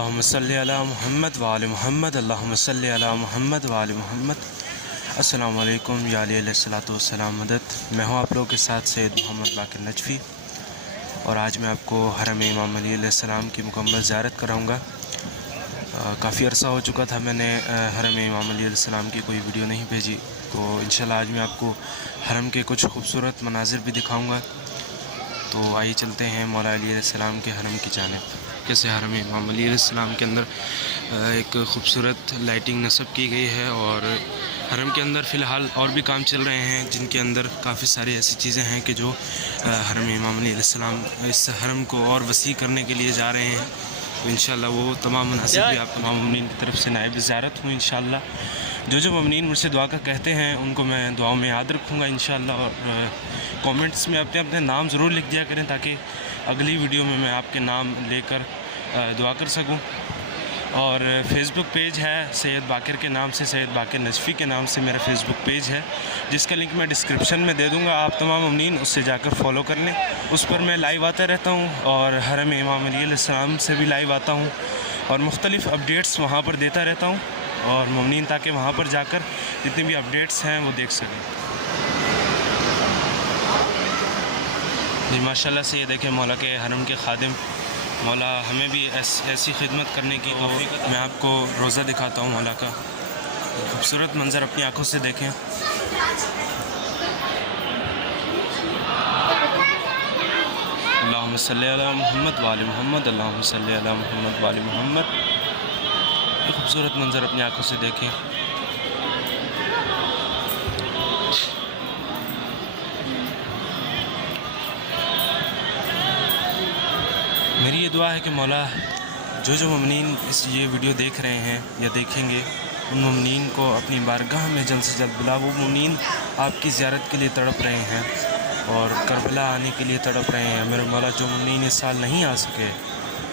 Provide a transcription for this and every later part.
अल्लाहुम्मा सल्ली अला मुहम्मद व आले मुहम्मद, अल्लाहुम्मा सल्ली अला मुहम्मद व आले मुहम्मद। अस्सलामु अलैकुम या अली अलैहिस्सलातु वस्सलाम मदद। मैं हूँ आप लोगों के साथ सैयद मोहम्मद बाकिर नजफी, और आज मैं आपको हरम इमाम अली अलैहिस्सलाम की मुकम्मल ज़ियारत कराऊँगा। काफ़ी अरसा हो चुका था मैंने हरम इमाम अली अलैहिस्सलाम की कोई वीडियो नहीं भेजी, तो इंशाल्लाह आज मैं आपको हरम के कुछ खूबसूरत मनाज़िर भी दिखाऊँगा। तो आइए चलते हैं मौला अली अलैहिस्सलाम के हरम की जानिब। कैसे हरम इमाम अली अलैहिस्सलाम के अंदर एक खूबसूरत लाइटिंग नस्ब की गई है, और हरम के अंदर फ़िलहाल और भी काम चल रहे हैं जिनके अंदर काफ़ी सारी ऐसी चीज़ें हैं कि जो हरम इमाम अली अलैहिस्सलाम इस हरम को और वसी करने के लिए जा रहे हैं। तो इंशाल्लाह वो तमाम मुनासिब भी आप तमाम मुमिनीन की तरफ से नायब ज़ियारत हूँ। इंशाल्लाह जो मुमिनीन मुझसे दुआ का कहते हैं उनको मैं दुआओं में याद रखूँगा इंशाल्लाह। और कमेंट्स में अपने अपने नाम ज़रूर लिख दिया करें ताकि अगली वीडियो में मैं आपके नाम लेकर दुआ कर सकूं। और फेसबुक पेज है सैयद बाकिर के नाम से, सैयद बाकिर नजफी के नाम से मेरा फेसबुक पेज है, जिसका लिंक मैं डिस्क्रिप्शन में दे दूंगा। आप तमाम मुमिनीन उससे जाकर फॉलो कर लें। उस पर मैं लाइव आता रहता हूं, और हरम इमाम अली अलैहिस्सलाम से भी लाइव आता हूं, और मुख्तलिफ़ अपडेट्स वहां पर देता रहता हूं, और मुमिनीन ताकि वहां पर जाकर जितनी भी अपडेट्स हैं वो देख सकें। जी माशाल्लाह से ये देखें मौला के हरम के खादिम, मौला हमें भी ऐसी खिदमत करने की तौफीक। मैं आपको रोज़ा दिखाता हूँ मौला का खूबसूरत मंज़र अपनी आँखों से देखें। अल्लाहुम्मा सल्ली अला मुहम्मद व आले मुहम्मद, अल्लाहुम्मा सल्ली अला मुहम्मद व आले मुहम्मद। ये खूबसूरत मंज़र अपनी आँखों से देखें। मेरी ये दुआ है कि मौला जो मुमिनीन ये वीडियो देख रहे हैं या देखेंगे, उन मुमिनीन को अपनी बारगाह में जल्द से जल्द बुला। वो मुमिनीन आपकी ज़ियारत के लिए तड़प रहे हैं और करबला आने के लिए तड़प रहे हैं। मेरे मौला जो मुमिनीन इस साल नहीं आ सके,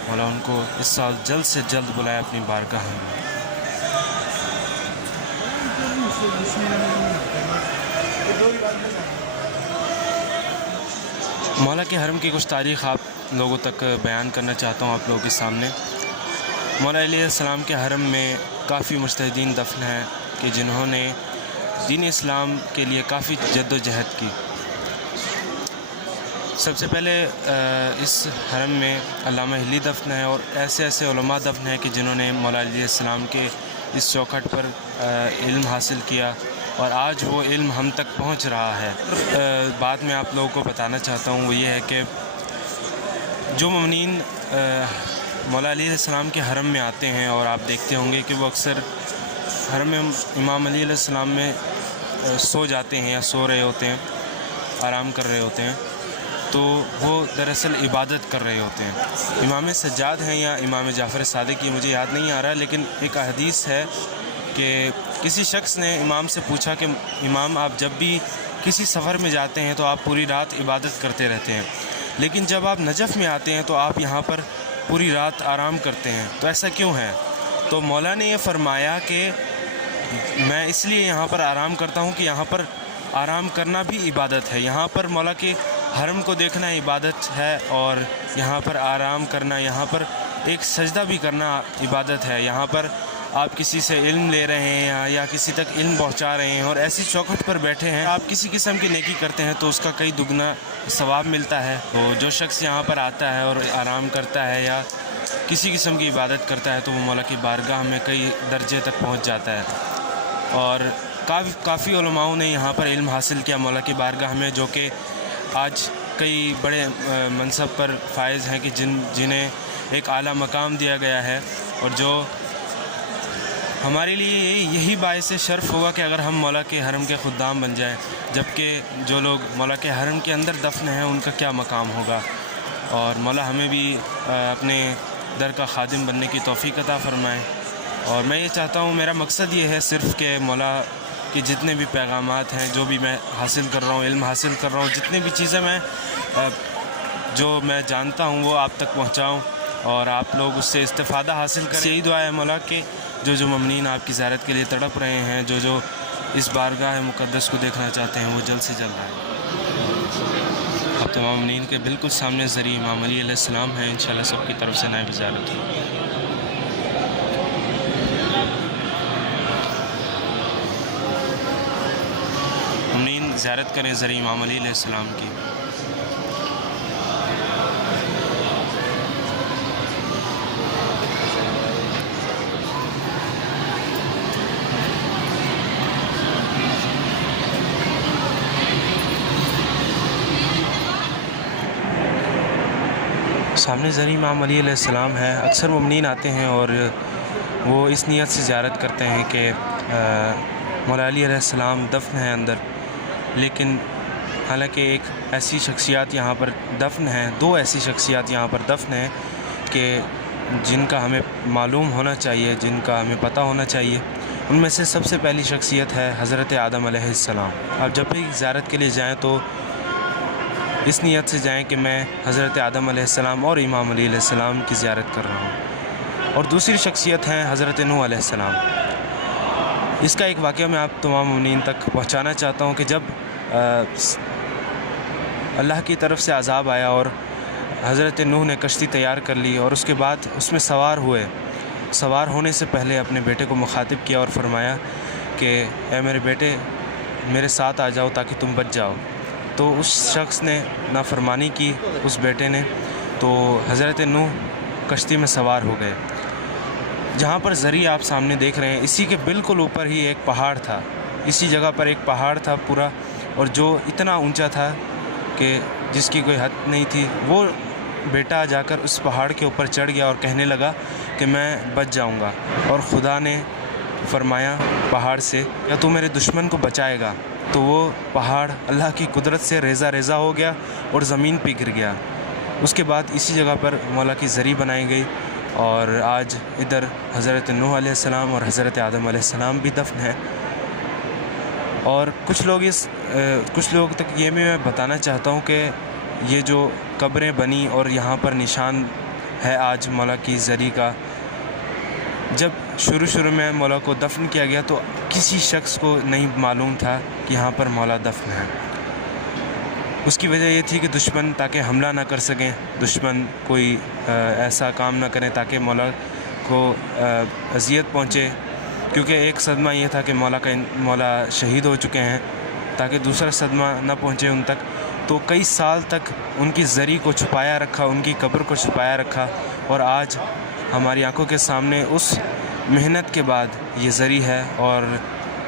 मौला उनको इस साल जल्द से जल्द बुलाए अपनी बारगाह में। मौला के हरम की कुछ तारीख़ आप लोगों तक बयान करना चाहता हूँ आप लोगों के सामने। मौला अलैहिस्सलाम के हरम में काफ़ी मुज्तहिदीन दफन हैं कि जिन्होंने दीन इस्लाम के लिए काफ़ी जद्दोजहद की। सबसे पहले इस हरम में अल्लामा हिली दफन है, और ऐसे उलमा दफन हैं कि जिन्होंने मौला अलैहिस्सलाम के इस चौखट पर इल्म हासिल किया, और आज वो इल्म हम तक पहुंच रहा है। बात मैं आप लोगों को बताना चाहता हूँ वो ये है कि जो मुमिनीन मौला अली अलैहिस्सलाम के हरम में आते हैं, और आप देखते होंगे कि वो अक्सर हरम इमाम अली अलैहिस्सलाम में सो जाते हैं या सो रहे होते हैं, आराम कर रहे होते हैं, तो वो दरअसल इबादत कर रहे होते हैं। इमाम सज्जाद हैं या इमाम जाफ़र सादिक, ये मुझे याद नहीं आ रहा, लेकिन एक हदीस है कि किसी शख्स ने इमाम से पूछा कि इमाम आप जब भी किसी सफ़र में जाते हैं तो आप पूरी रात इबादत करते रहते हैं, लेकिन जब आप नजफ़ में आते हैं तो आप यहाँ पर पूरी रात आराम करते हैं, तो ऐसा क्यों है? तो मौला ने ये फ़रमाया कि मैं इसलिए यहाँ पर आराम करता हूँ कि यहाँ पर आराम करना भी इबादत है। यहाँ पर मौला के हरम को देखना इबादत है, और यहाँ पर आराम करना, यहाँ पर एक सजदा भी करना इबादत है। यहाँ पर आप किसी से इल्म ले रहे हैं या किसी तक इल्म पहुंचा रहे हैं, और ऐसी चौखट पर बैठे हैं, आप किसी किस्म की नेकी करते हैं तो उसका कई दुगना सवाब मिलता है। तो जो शख्स यहाँ पर आता है और आराम करता है या किसी किस्म की इबादत करता है, तो वो मौला की बारगाह में कई दर्जे तक पहुँच जाता है। और काफ़ी उलमाओं ने यहाँ पर इल्म हासिल किया मौला की बारगाह में, जो कि आज कई बड़े मनसब पर फायज़ हैं कि जिन्हें एक आला मकाम दिया गया है, और जो हमारे लिए यही बायस शर्फ़ होगा कि अगर हम मौला के हरम के खुद्दाम बन जाएं, जबकि जो लोग मौला के हरम के अंदर दफन हैं उनका क्या मकाम होगा। और मौला हमें भी अपने दर का खादिम बनने की तौफ़ीक़ अता फ़रमाए। और मैं ये चाहता हूँ, मेरा मकसद ये है सिर्फ़ कि मौला कि जितने भी पैगामात हैं, जो भी मैं हासिल कर रहा हूँ, इल्म हासिल कर रहा हूँ, जितनी भी चीज़ें जो मैं जानता हूँ वो आप तक पहुँचाऊँ, और आप लोग उससे इस्तिफ़ादा हासिल करें। यही दुआ है मौला के जो मुमिनीन आपकी ज़ियारत के लिए तड़प रहे हैं, जो इस बारगाह मुक़द्दस को देखना चाहते हैं, वो जल्द से जल्द आए। अब तमाम मुमिनीन के बिल्कुल सामने ज़रिए इमाम अली अलैहिस्सलाम हैं। इंशाअल्लाह सबकी तरफ से नायब ज़ियारत हो। ज़ियारत करें ज़रिए इमाम अली अलैहिस्सलाम की। सामने ज़रिए इमाम अली अलैहिस्सलाम है। अक्सर मुमिनीन आते हैं और वो इस नियत से ज़ियारत करते हैं कि मौला अली अलैहिस्सलाम दफन है अंदर, लेकिन हालांकि एक ऐसी शख्सियत यहाँ पर दफन है, दो ऐसी शख्सियत यहाँ पर दफन है कि जिनका हमें मालूम होना चाहिए, जिनका हमें पता होना चाहिए। उनमें से सबसे पहली शख्सियत है हज़रत आदम अलैहिस्सलाम। आप जब भी ज़ियारत के लिए जाएँ तो इस नियत से जाएं कि मैं हज़रत आदम अलैहिस्सलाम और इमाम अली अलैहिस्सलाम की ज़ियारत कर रहा हूँ। और दूसरी शख्सियत हैं हज़रत नूह अलैहिस्सलाम। इसका एक वाक़या मैं आप तमाम मुमिनीन तक पहुँचाना चाहता हूँ कि जब अल्लाह की तरफ से अज़ाब आया और हज़रत नूह ने कश्ती तैयार कर ली और उसके बाद उसमें सवार हुए, सवार होने से पहले अपने बेटे को मुखातिब किया और फरमाया कि ए मेरे बेटे, मेरे साथ आ जाओ ताकि तुम बच जाओ। तो उस शख्स ने नाफरमानी की, उस बेटे ने, तो हज़रत नूह कश्ती में सवार हो गए। जहाँ पर ज़रिए आप सामने देख रहे हैं, इसी के बिल्कुल ऊपर ही एक पहाड़ था। इसी जगह पर एक पहाड़ था पूरा, और जो इतना ऊंचा था कि जिसकी कोई हद नहीं थी। वो बेटा जाकर उस पहाड़ के ऊपर चढ़ गया और कहने लगा कि मैं बच जाऊँगा, और खुदा ने फरमाया पहाड़ से, या तू मेरे दुश्मन को बचाएगा। तो वो पहाड़ अल्लाह की कुदरत से रेज़ा रेज़ा हो गया और ज़मीन पे गिर गया। उसके बाद इसी जगह पर मौला की ज़री बनाई गई, और आज इधर हज़रत नूह अलैहिस्सलाम और हज़रत आदम अलैहिस्सलाम भी दफन है। और कुछ लोग तक ये भी मैं बताना चाहता हूँ कि ये जो कब्रें बनी और यहाँ पर निशान है आज मौला की ज़री का, जब शुरू में मौला को दफन किया गया तो किसी शख्स को नहीं मालूम था कि यहाँ पर मौला दफन है। उसकी वजह ये थी कि दुश्मन ताकि हमला ना कर सकें, दुश्मन कोई ऐसा काम ना करें ताकि मौला को अज़ियत पहुँचे, क्योंकि एक सदमा ये था कि मौला शहीद हो चुके हैं, ताकि दूसरा सदमा ना पहुँचे उन तक। तो कई साल तक उनकी ज़री को छुपाया रखा, उनकी कब्र को छुपाया रखा, और आज हमारी आंखों के सामने उस मेहनत के बाद ये ज़री है। और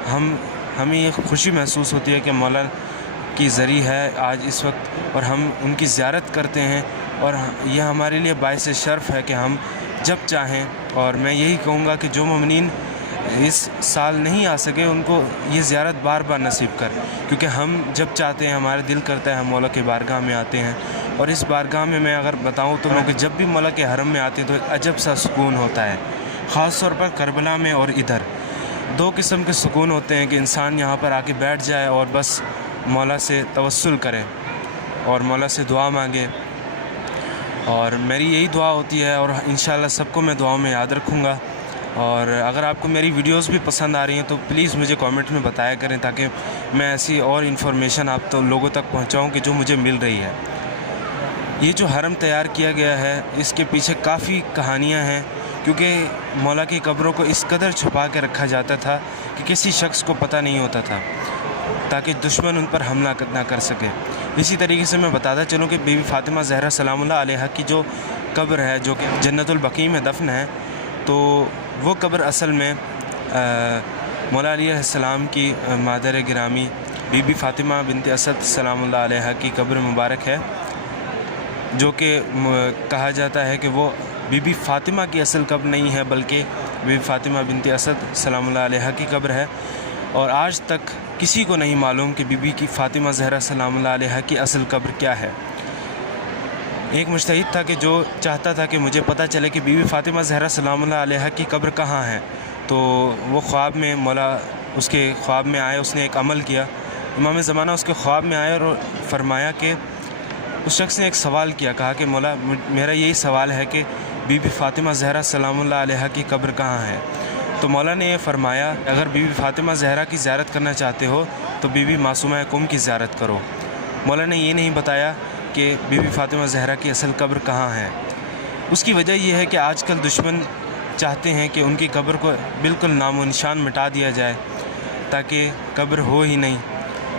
हमें ये खुशी महसूस होती है कि मौला की ज़री है आज इस वक्त, और हम उनकी ज़ियारत करते हैं, और यह हमारे लिए बाइस शर्फ़ है कि हम जब चाहें। और मैं यही कहूँगा कि जो मुमिनीन इस साल नहीं आ सके उनको ये ज़ियारत बार बार नसीब कर, क्योंकि हम जब चाहते हैं, हमारा दिल करता है, हम मौला के बारगाह में आते हैं। और इस बारगाह में मैं अगर बताऊं तो कि जब भी मौला के हरम में आते हैं तो एक अजब सा सुकून होता है। ख़ास तौर पर करबला में और इधर दो किस्म के सुकून होते हैं कि इंसान यहाँ पर आके बैठ जाए और बस मौला से तवस्सुल करें और मौला से दुआ मांगे। और मेरी यही दुआ होती है, और इंशाअल्लाह सबको मैं दुआओं में याद रखूँगा। और अगर आपको मेरी वीडियोस भी पसंद आ रही हैं तो प्लीज़ मुझे कमेंट में बताया करें, ताकि मैं ऐसी और इन्फॉर्मेशन आप तो लोगों तक पहुंचाऊं कि जो मुझे मिल रही है। ये जो हरम तैयार किया गया है, इसके पीछे काफ़ी कहानियां हैं, क्योंकि मौला की कब्रों को इस कदर छुपा के रखा जाता था कि किसी शख्स को पता नहीं होता था, ताकि दुश्मन उन पर हमला ना कर सके। इसी तरीके से मैं बताता चलूँ कि बीबी फ़ातिमा ज़हरा सलामुल्लाह अलैहा की जो कब्र है, जो कि जन्नतुल बकी में दफन है, तो वो कब्र असल में मौला अली अलैहिस्सलाम की मादर गिरामी बीबी फ़ातिमा बिनत असद सलामुल्लाह अलैहा की कब्र मुबारक है, जो कि कहा जाता है कि वो बीबी फ़ातिमा की असल कब्र नहीं है, बल्कि बीबी फ़ातिमा बिनत असद सलामुल्लाह अलैहा की कब्र है। और आज तक किसी को नहीं मालूम कि बीबी की फ़ातिमा ज़हरा सलामुल्लाह अलैहा की असल कब्र क्या है। एक मुज्तहिद था कि जो चाहता था कि मुझे पता चले कि बीबी फ़ातिमा ज़हरा सलामुल्लाह अलैहा की कब्र कहाँ है, तो वो ख्वाब में मौला उसके ख्वाब में आए, उसने एक अमल किया। इमाम ज़माना उसके ख्वाब में आए और फरमाया कि उस शख्स ने एक सवाल किया, कहा कि मौला मेरा यही सवाल है कि बीबी फ़ातिमा ज़हरा सलामुल्लाह अलैहा की कब्र कहाँ है। तो मौला ने ये फ़रमाया, अगर बीबी फ़ातिमा ज़हरा की ज़ियारत करना चाहते हो तो बीबी मासूमा कुम की ज़ियारत करो। मौला ने ये नहीं बताया कि बीबी फ़ातिमा ज़हरा की असल कब्र कहाँ है। उसकी वजह यह है कि आजकल दुश्मन चाहते हैं कि उनकी कब्र को बिल्कुल नामो निशान मिटा दिया जाए, ताकि कब्र हो ही नहीं।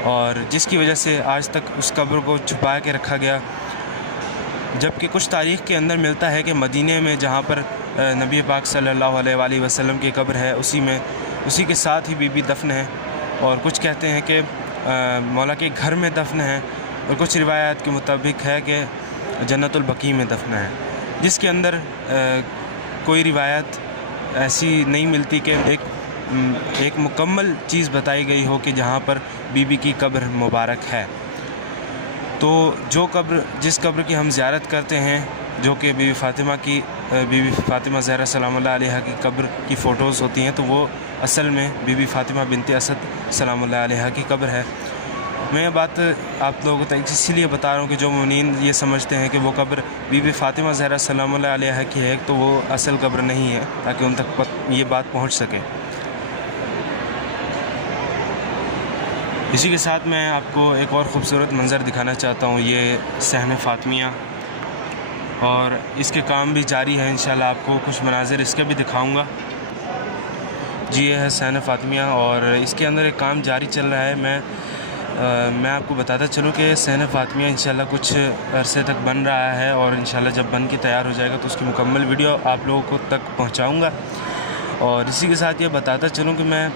اور جس کی وجہ سے آج تک اس قبر کو چھپا کے رکھا گیا، جبکہ کچھ تاریخ کے اندر ملتا ہے کہ مدینے میں جہاں پر نبی پاک صلی اللہ علیہ وآلہ وسلم کی قبر ہے اسی کے ساتھ ہی بی بی دفن ہے، اور کچھ کہتے ہیں کہ مولا کے گھر میں دفن ہے، اور کچھ روایات کے مطابق ہے کہ جنت البقیع میں دفن ہے، جس کے اندر کوئی روایت ایسی نہیں ملتی کہ ایک مکمل چیز بتائی گئی ہو کہ جہاں پر بی بی کی قبر مبارک ہے۔ تو جس قبر کی ہم زیارت کرتے ہیں، جو کہ بی بی فاطمہ زہرا سلام اللہ علیہا کی قبر کی فوٹوز ہوتی ہیں، تو وہ اصل میں بی بی فاطمہ بنت اسد سلام اللہ علیہا کی قبر ہے۔ میں یہ بات آپ لوگوں تک اسی لیے بتا رہا ہوں کہ جو مومنین یہ سمجھتے ہیں کہ وہ قبر بی بی فاطمہ زہرا سلام اللہ علیہا کی ہے، تو وہ اصل قبر نہیں ہے، تاکہ ان تک یہ بات پہنچ سکے۔ اسی کے ساتھ میں آپ کو ایک اور خوبصورت منظر دکھانا چاہتا ہوں، یہ صحن فاطمیہ، اور اس کے کام بھی جاری ہے۔ انشاءاللہ آپ کو کچھ مناظر اس کے بھی دکھاؤں گا۔ جی یہ ہے صحن فاطمیہ، اور اس کے اندر ایک کام جاری چل رہا ہے۔ میں آپ کو بتاتا چلوں کہ صحن فاطمیہ انشاءاللہ کچھ عرصے تک بن رہا ہے، اور انشاءاللہ جب بن کے تیار ہو جائے گا تو اس کی مکمل ویڈیو آپ لوگوں کو تک پہنچاؤں گا۔ اور اسی کے ساتھ یہ بتاتا چلوں کہ میں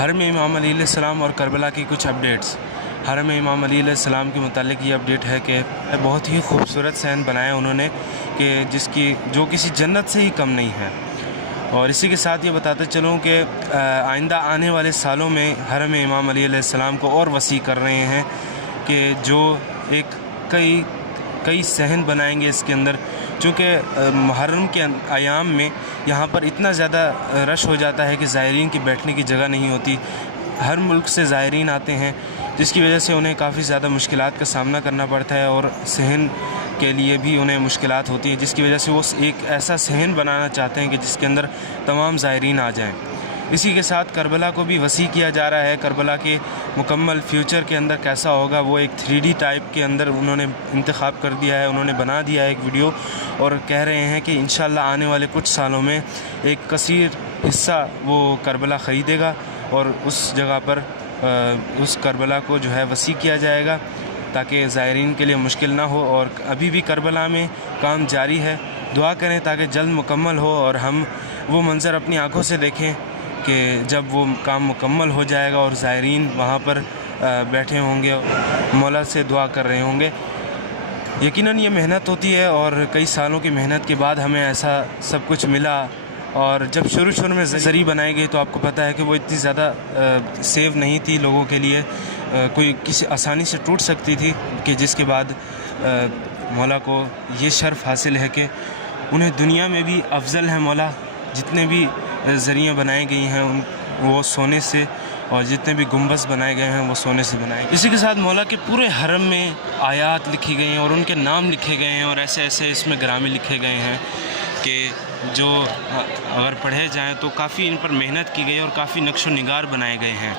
حرم امام علی علیہ السلام اور کربلا کی کچھ اپڈیٹس۔ حرم امام علی علیہ السلام کے متعلق یہ اپڈیٹ ہے کہ بہت ہی خوبصورت صحن بنایا انہوں نے، کہ جو کسی جنت سے ہی کم نہیں ہے۔ اور اسی کے ساتھ یہ بتاتے چلوں کہ آئندہ آنے والے سالوں میں حرم امام علی علیہ السلام کو اور وسیع کر رہے ہیں، کہ جو کئی صحن بنائیں گے اس کے اندر، چونکہ محرم کے ایام میں یہاں پر اتنا زیادہ رش ہو جاتا ہے کہ زائرین کی بیٹھنے کی جگہ نہیں ہوتی۔ ہر ملک سے زائرین آتے ہیں، جس کی وجہ سے انہیں کافی زیادہ مشکلات کا سامنا کرنا پڑتا ہے، اور صحن کے لیے بھی انہیں مشکلات ہوتی ہیں، جس کی وجہ سے وہ ایک ایسا صحن بنانا چاہتے ہیں کہ جس کے اندر تمام زائرین آ جائیں۔ اسی کے ساتھ کربلا کو بھی وسیع کیا جا رہا ہے۔ کربلا کے مکمل فیوچر کے اندر کیسا ہوگا، وہ ایک 3D ٹائپ کے اندر انہوں نے انتخاب کر دیا ہے، انہوں نے بنا دیا ہے ایک ویڈیو، اور کہہ رہے ہیں کہ انشاءاللہ آنے والے کچھ سالوں میں ایک کثیر حصہ وہ کربلا خریدے گا، اور اس جگہ پر اس کربلا کو جو ہے وسیع کیا جائے گا، تاکہ زائرین کے لیے مشکل نہ ہو۔ اور ابھی بھی کربلا میں کام جاری ہے، دعا کریں تاکہ جلد مکمل ہو، اور ہم وہ منظر اپنی آنکھوں سے دیکھیں کہ جب وہ کام مکمل ہو جائے گا اور زائرین وہاں پر بیٹھے ہوں گے، مولا سے دعا کر رہے ہوں گے۔ یقیناً یہ محنت ہوتی ہے، اور کئی سالوں کی محنت کے بعد ہمیں ایسا سب کچھ ملا۔ اور جب شروع میں زری بنائی گئی تو آپ کو پتہ ہے کہ وہ اتنی زیادہ سیو نہیں تھی لوگوں کے لیے، کوئی کسی آسانی سے ٹوٹ سکتی تھی، کہ جس کے بعد مولا کو یہ شرف حاصل ہے کہ انہیں دنیا میں بھی افضل ہے مولا۔ جتنے بھی زریاں بنائی گئی ہیں وہ سونے سے، اور جتنے بھی گنبد بنائے گئے ہیں وہ سونے سے بنائے گئے۔ اسی کے ساتھ مولا کے پورے حرم میں آیات لکھی گئی ہیں، اور ان کے نام لکھے گئے ہیں، اور ایسے اس میں گرامی لکھے گئے ہیں کہ جو اگر پڑھے جائیں تو کافی ان پر محنت کی گئی، اور کافی نقش و نگار بنائے گئے ہیں۔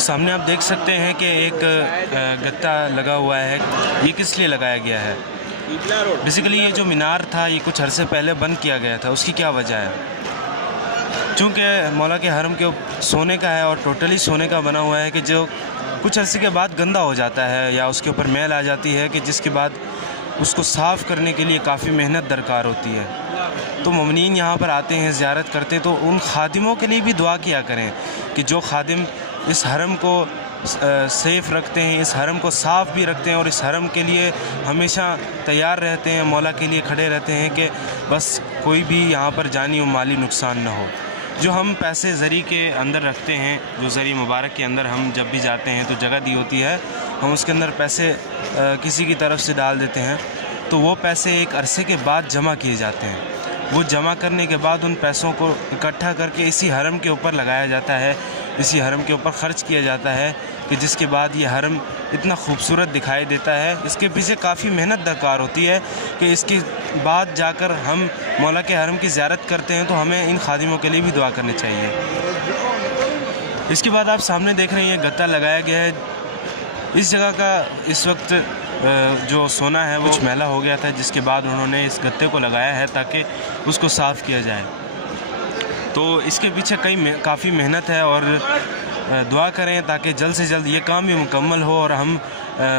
سامنے آپ دیکھ سکتے ہیں کہ ایک گتا لگا ہوا ہے، یہ کس لیے لگایا گیا ہے؟ بیسیکلی یہ جو مینار تھا یہ کچھ عرصے پہلے بند کیا گیا تھا، اس کی کیا وجہ ہے؟ چونکہ مولا کے حرم کے سونے کا ہے، اور ٹوٹلی سونے کا بنا ہوا ہے، کہ جو کچھ عرصے کے بعد گندا ہو جاتا ہے، یا اس کے اوپر میل آ جاتی ہے، کہ جس کے بعد اس کو صاف کرنے کے لیے کافی محنت درکار ہوتی ہے۔ تو مومنین یہاں پر آتے ہیں، زیارت کرتے، تو ان خادموں کے لیے بھی دعا کیا کریں، کہ جو خادم اس حرم کو سیف رکھتے ہیں، اس حرم کو صاف بھی رکھتے ہیں، اور اس حرم کے لیے ہمیشہ تیار رہتے ہیں، مولا کے لیے کھڑے رہتے ہیں، کہ بس کوئی بھی یہاں پر جانی و مالی نقصان نہ ہو۔ جو ہم پیسے زری کے اندر رکھتے ہیں، جو زری مبارک کے اندر ہم جب بھی جاتے ہیں تو جگہ دی ہوتی ہے، ہم اس کے اندر پیسے کسی کی طرف سے ڈال دیتے ہیں، تو وہ پیسے ایک عرصے کے بعد جمع کیے جاتے ہیں۔ وہ جمع کرنے کے بعد ان پیسوں کو اکٹھا کر کے اسی حرم کے اوپر لگایا جاتا ہے، اسی حرم کے اوپر خرچ کیا جاتا ہے، کہ جس کے بعد یہ حرم اتنا خوبصورت دکھائی دیتا ہے۔ اس کے پیچھے کافی محنت درکار ہوتی ہے، کہ اس کے بعد جا کر ہم مولا کے حرم کی زیارت کرتے ہیں، تو ہمیں ان خادموں کے لیے بھی دعا کرنی چاہیے۔ اس کے بعد آپ سامنے دیکھ رہے ہیں یہ گتا لگایا گیا ہے. اس جگہ کا اس وقت جو سونا ہے وہ کچھ میلا ہو گیا تھا، جس کے بعد انہوں نے اس گتے کو لگایا ہے تاکہ اس کو صاف کیا جائے. تو اس کے پیچھے کافی محنت ہے، اور دعا کریں تاکہ جلد سے جلد یہ کام بھی مکمل ہو اور ہم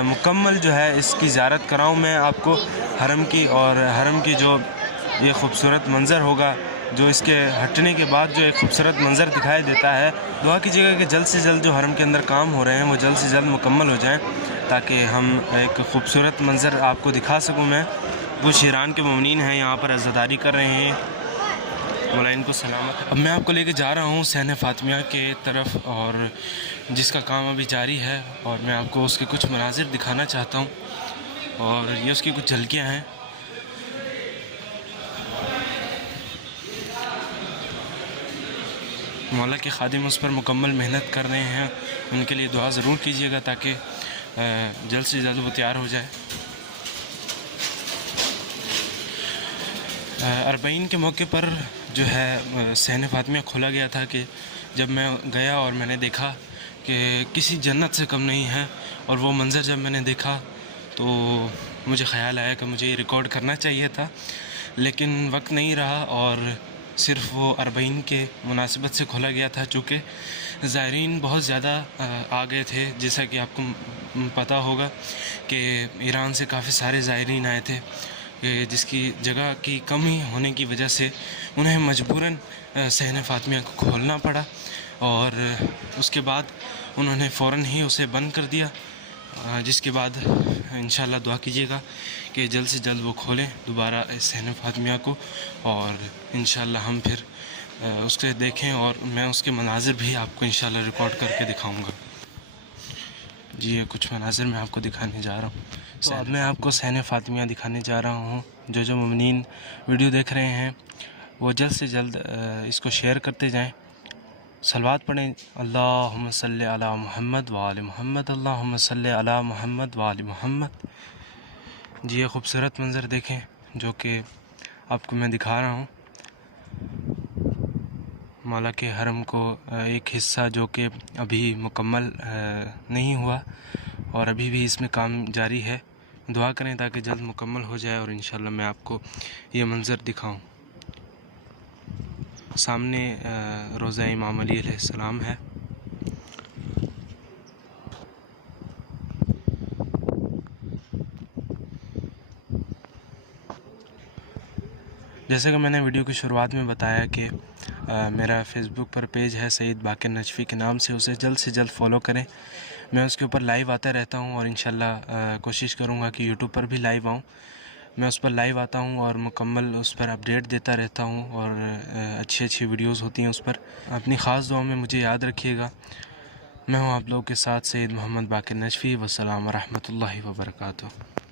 مکمل جو ہے اس کی زیارت کراؤں میں آپ کو حرم کی. اور حرم کی جو یہ خوبصورت منظر ہوگا، جو اس کے ہٹنے کے بعد جو ایک خوبصورت منظر دکھائی دیتا ہے، دعا کیجیے گا کہ جلد سے جلد جو حرم کے اندر کام ہو رہے ہیں وہ جلد سے جلد مکمل ہو جائیں تاکہ ہم ایک خوبصورت منظر آپ کو دکھا سکوں. میں کچھ ایران کے مومنین ہیں یہاں پر عزاداری کر رہے ہیں، مولا ان کو سلامت. اب میں آپ کو لے کے جا رہا ہوں صحن فاطمیہ کے طرف، اور جس کا کام ابھی جاری ہے، اور میں آپ کو اس کے کچھ مناظر دکھانا چاہتا ہوں، اور یہ اس کی کچھ جھلکیاں ہیں. مولا کے خادم اس پر مکمل محنت کر رہے ہیں، ان کے لیے دعا ضرور کیجیے گا تاکہ جلد سے جلد وہ تیار ہو جائے. اربعین کے موقع پر جو ہے صحن فاطمیہ کھولا گیا تھا کہ جب میں گیا اور میں نے دیکھا کہ کسی جنت سے کم نہیں ہے، اور وہ منظر جب میں نے دیکھا تو مجھے خیال آیا کہ مجھے یہ ریکارڈ کرنا چاہیے تھا، لیکن وقت نہیں رہا، اور صرف وہ اربعین کے مناسبت سے کھولا گیا تھا. چونکہ زائرین بہت زیادہ آ گئے تھے، جیسا کہ آپ کو پتہ ہوگا کہ ایران سے کافی سارے زائرین آئے تھے، جس کی جگہ کی کمی ہونے کی وجہ سے انہیں مجبوراً صحن فاطمیہ کو کھولنا پڑا، اور اس کے بعد انہوں نے فوراً ہی اسے بند کر دیا، جس کے بعد انشاءاللہ دعا کیجیے گا کہ جلد سے جلد وہ کھولیں دوبارہ اس صحن فاطمیہ کو، اور انشاءاللہ ہم پھر اس کے دیکھیں، اور میں اس کے مناظر بھی آپ کو انشاءاللہ ریکارڈ کر کے دکھاؤں گا. جی یہ کچھ مناظر میں آپ کو دکھانے جا رہا ہوں. تو اب میں آپ کو صحن فاطمیہ دکھانے جا رہا ہوں. جو مومنین ویڈیو دیکھ رہے ہیں وہ جلد سے جلد اس کو شیئر کرتے جائیں، صلوات پڑھیں. اللہم صلی علی محمد وآل محمد، اللہم صلی علی محمد وآل محمد. جی یہ خوبصورت منظر دیکھیں جو کہ آپ کو میں دکھا رہا ہوں. مولا کے حرم کو ایک حصہ جو کہ ابھی مکمل نہیں ہوا، اور ابھی بھی اس میں کام جاری ہے. دعا کریں تاکہ جلد مکمل ہو جائے، اور انشاءاللہ میں آپ کو یہ منظر دکھاؤں. سامنے روضہ امام علی علیہ السلام ہے. جیسے کہ میں نے ویڈیو کی شروعات میں بتایا کہ میرا فیس بک پر پیج ہے سعید باقر نجفی کے نام سے، اسے جلد سے جلد فالو کریں. میں اس کے اوپر لائیو آتا رہتا ہوں، اور انشاءاللہ کوشش کروں گا کہ یوٹیوب پر بھی لائیو آؤں. میں اس پر لائیو آتا ہوں اور مکمل اس پر اپڈیٹ دیتا رہتا ہوں، اور اچھی ویڈیوز ہوتی ہیں اس پر. اپنی خاص دعاؤں میں مجھے یاد رکھیے گا. میں ہوں آپ لوگوں کے ساتھ سعید محمد باقر نجفی. والسلام ورحمۃ اللہ وبرکاتہ.